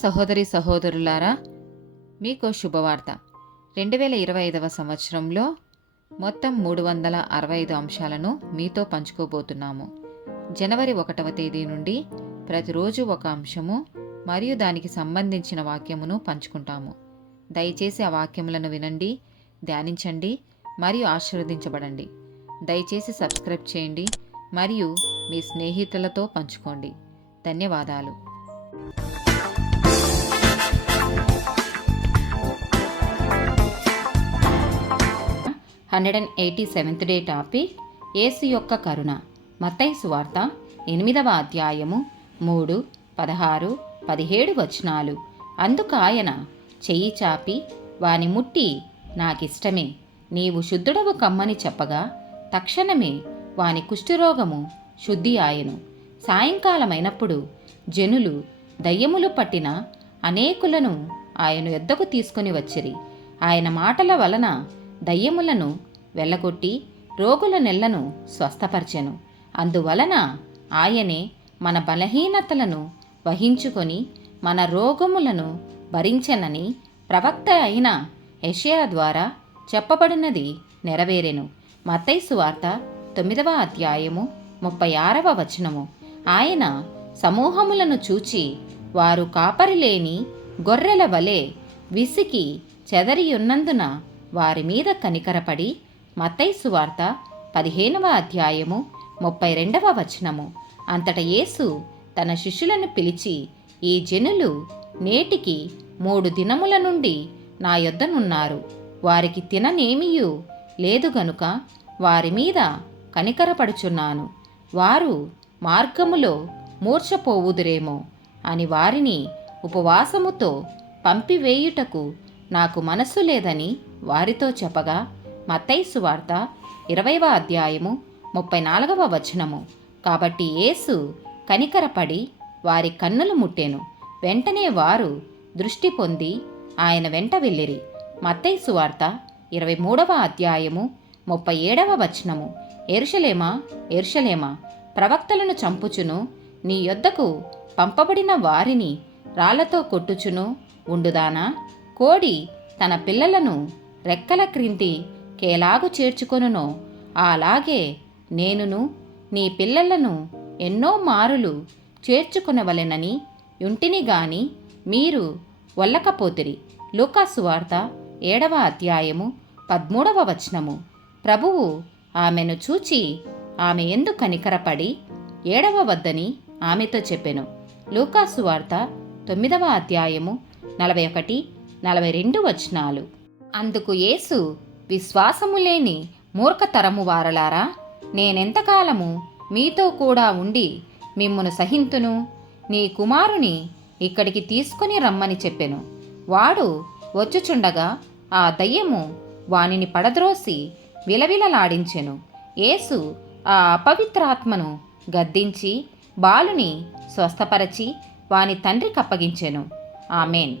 సహోదరి సహోదరులారా, మీకు శుభవార్త. 2025 సంవత్సరంలో మొత్తం 365 అంశాలను మీతో పంచుకోబోతున్నాము. జనవరి 1వ తేదీ నుండి ప్రతిరోజు ఒక అంశము మరియు దానికి సంబంధించిన వాక్యమును పంచుకుంటాము. దయచేసి ఆ వాక్యములను వినండి, ధ్యానించండి మరియు ఆశీర్వదించబడండి. దయచేసి సబ్స్క్రైబ్ చేయండి మరియు మీ స్నేహితులతో పంచుకోండి. ధన్యవాదాలు. 187th డే టాపిక్ యేసు యొక్క కరుణ. మత్తయి సువార్త 8వ అధ్యాయము 3, 16, 17 వచనాలు. అందుకు ఆయన చెయ్యి చాపి వాని ముట్టి, నాకిష్టమే, నీవు శుద్ధుడవు కమ్మని చెప్పగా తక్షణమే వాని కుష్ఠరోగము శుద్ధి ఆయను. సాయంకాలమైనప్పుడు జనులు దయ్యములు పట్టిన అనేకులను ఆయన యొద్దకు తీసుకొని వచ్చిరి. ఆయన మాటల వలన దయ్యములను వెళ్ళగొట్టి రోగుల నెల్లను స్వస్థపరచెను. అందువలన ఆయనే మన బలహీనతలను వహించుకొని మన రోగములను భరించెనని ప్రవక్త అయిన యెషయా ద్వారా చెప్పబడినది నెరవేరెను. మత్తయి సువార్త 9వ అధ్యాయము 36వ వచనము. ఆయన సమూహములను చూచి వారు కాపరి లేని గొర్రెల వలె విసికి చెదరియున్నందున వారి మీద కనికరపడి. మత్తయి సువార్త 15వ అధ్యాయము 32వ వచనము. అంతట యేసు తన శిష్యులను పిలిచి, ఈ జనులు నేటికి 3 దినముల నుండి నా యొద్దనున్నారు, వారికి తిననేమియూ లేదు గనుక వారి మీద కనికరపడుచున్నాను. వారు మార్గములో మూర్ఛపోవుదురేమో అని వారిని ఉపవాసముతో పంపివేయుటకు నాకు మనస్సు లేదని వారితో చెప్పగా. మత్తయి సువార్త 20వ అధ్యాయము 34వ వచనము. కాబట్టి యేసు కనికరపడి వారి కన్నులు ముట్టెను. వెంటనే వారు దృష్టి పొంది ఆయన వెంట వెళ్ళిరి. మత్తయి సువార్త 23వ అధ్యాయము 37వ వచనము. యెరూషలేమా, యెరూషలేమా, ప్రవక్తలను చంపుచును నీ యొద్దకు పంపబడిన వారిని రాళ్లతో కొట్టుచును ఉండుదానా? కోడి తన పిల్లలను రెక్కల క్రింది కేలాగు చేర్చుకొనునో అలాగే నేనును నీ పిల్లలను ఎన్నో మారులు చేర్చుకొనవలెనని యుంటిని గాని మీరు వల్లకపోతిరి. లూకా సువార్త 7వ అధ్యాయము 13వ వచనము. ప్రభువు ఆమెను చూచి ఆమె యందు కనికరపడి 7వ వద్దని ఆమెతో చెప్పెను. లూకా సువార్త 9వ అధ్యాయము 41, 42 వచనాలు. అందుకు యేసు, విశ్వాసము లేని మూర్ఖతరము వారలారా, నేనెంతకాలము మీతో కూడా ఉండి మిమ్మును సహింతును? నీ కుమారుని ఇక్కడికి తీసుకొని రమ్మని చెప్పెను. వాడు వచ్చుచుండగా ఆ దయ్యము వానిని పడద్రోసి విలవిలలాడించెను. యేసు ఆ అపవిత్రాత్మను గద్దించి బాలుని స్వస్థపరచి వాని తండ్రికి అప్పగించెను. ఆమేన్.